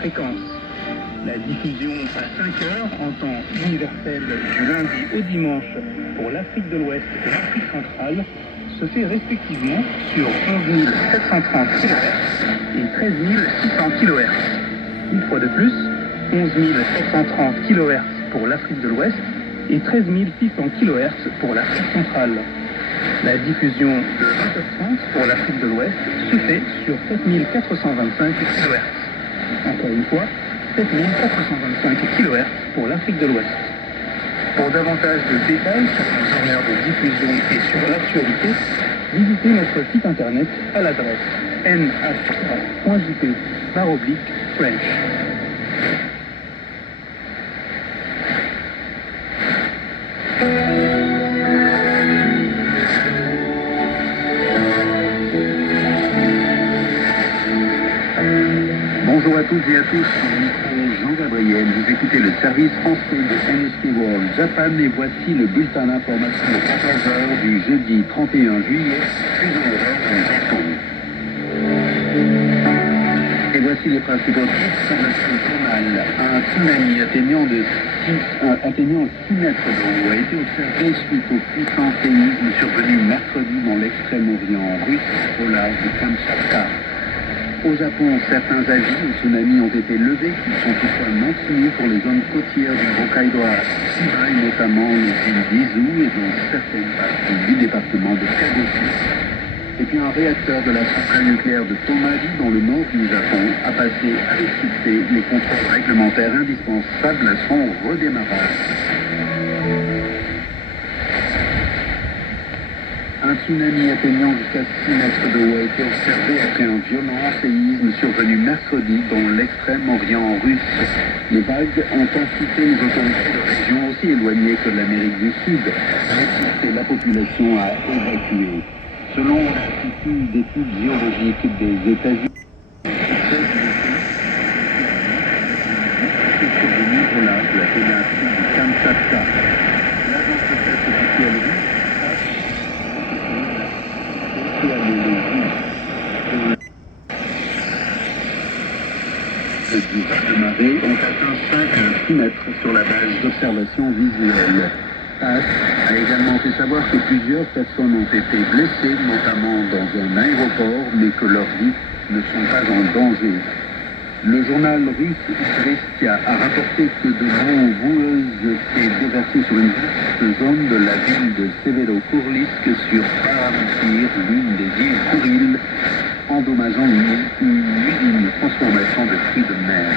fréquence. La diffusion à 5 heures en temps universel du lundi au dimanche pour l'Afrique de l'Ouest et l'Afrique centrale se fait respectivement sur 11 730 kHz et 13 600 kHz. Une fois de plus, 11 730 kHz pour l'Afrique de l'Ouest et 13 600 kHz pour l'Afrique centrale. La diffusion de 20h30 pour l'Afrique de l'Ouest se fait sur 7425 kHz. Encore une fois, 7425 kHz pour l'Afrique de l'Ouest. Pour davantage de détails sur nos horaires de diffusion et sur l'actualité, visitez notre site internet à l'adresse nha.jp/French. Bonjour à toutes et à tous, au micro Jean-Gabriel, vous écoutez le service français de NSK World Japan et voici le bulletin d'information de 14h du jeudi 31 juillet, fusion horaire du Japon. Et voici les principaux titres de ce journal. Un tsunami atteignant 6 mètres de haut a été observé suite au puissant séisme survenu mercredi dans l'extrême-orient russe au large du Kamchatka. Au Japon, certains avis au tsunami ont été levés, qui sont toutefois maintenus pour les zones côtières du Hokkaido à Chiba, et notamment les îles d'Izu et dans certaines parties du département de Kagoshima. Et puis un réacteur de la centrale nucléaire de Tomari, dans le nord du Japon, a passé avec succès les contrôles réglementaires indispensables à son redémarrage. Un tsunami atteignant jusqu'à 6 mètres de haut a été observé après un violent séisme survenu mercredi dans l'extrême-orient russe. Les vagues ont incité les autorités de régions aussi éloignées que l'Amérique du Sud à inciter la population à évacuer. Selon l'Institut d'études géologiques des États-Unis, c'est survenu au large de la péninsule du Kamchatka. L'agence de presse officielle russe du raz de marée ont atteint 5 à 6 mètres sur la base d'observation visuelle. TASS a également fait savoir que plusieurs personnes ont été blessées, notamment dans un aéroport, mais que leurs vies ne sont pas en danger. Le journal russe Izvestia a rapporté que de l'eau boueuse s'est déversée sur une vaste zone de la ville de Severokurlisk sur Paramsir, l'une des îles Kouril, endommageant une usine de transformation de fruits de mer.